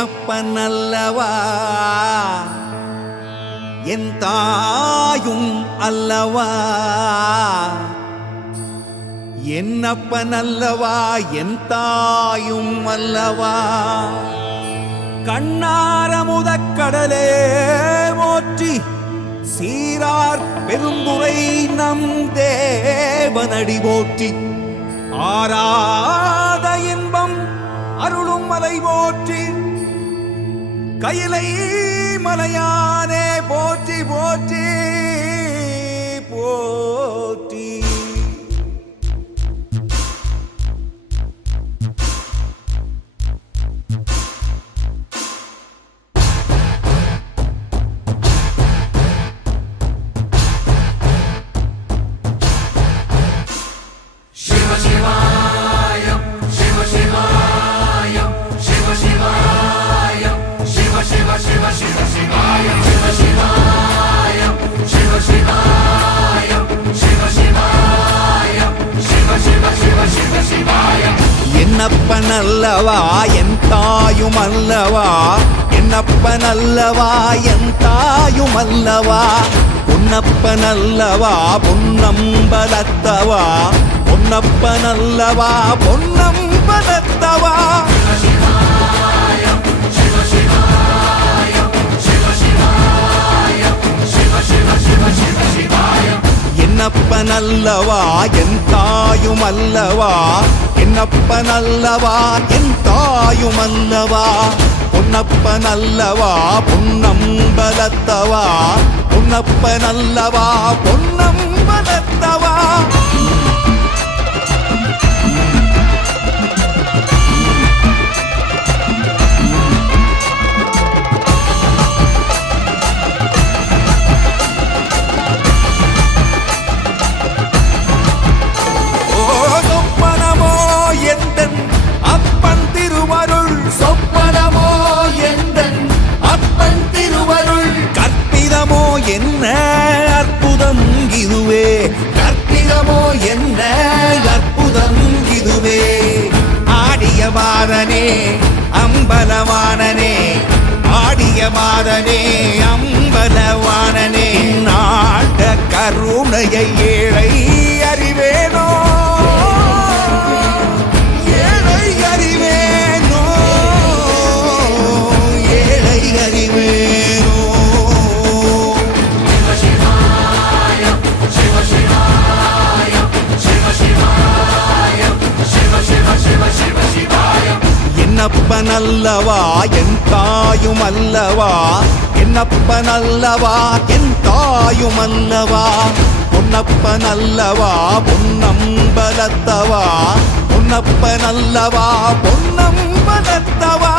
என்னப்பன் அல்லவா என் தாயும் அல்லவா என்னப்பன் அல்லவா என் தாயும் அல்லவா கண்ணாரமுதக் கடலே போற்றி சீரார் பெருந்துரை நம் தேவனடி போற்றி ஆராத இன்பம் அருளும் மலை போற்றி கையிலை மலையானே போற்றி போற்றி போற்றி என்னப்பன் அல்லவா என் தாயும் அல்லவா என்னப்பன் அல்லவா என் தாயும் அல்லவா பொன்னப்பன் அல்லவா பொன்னம்பலத்தவா பொன்னப்பன் அல்லவா பொன்னம்பலத்தவா என்னப்பன் அல்லவா என் தாயும் அல்லவா என்னப்பன் அல்லவா என் தாயும் அல்லவா பொன்னப்பன் அல்லவா பொன்னம்பலத்தவா பொன்னப்பன் அல்லவா பொன்னம்பலத்தவா என்ன அற்புதம் இதுவே கற்பிதமோ என்ன அற்புதம் இதுவே ஆடிய மாதனே அம்பலவானனே ஆடிய மாதனே அம்பலவானனே நாட கருணையை ஏழை அறிவேனோ ஏழை அறிவேனோ ஏழை அறிவேனோ என்னப்பன் அல்லவா என் தாயும் அல்லவா என்னப்பன் அல்லவா என் தாயும் அல்லவா பொன்னப்பன் அல்லவா பொன்னம்பலத்தவா பொன்னப்பன் அல்லவா பொன்னம்பலத்தவா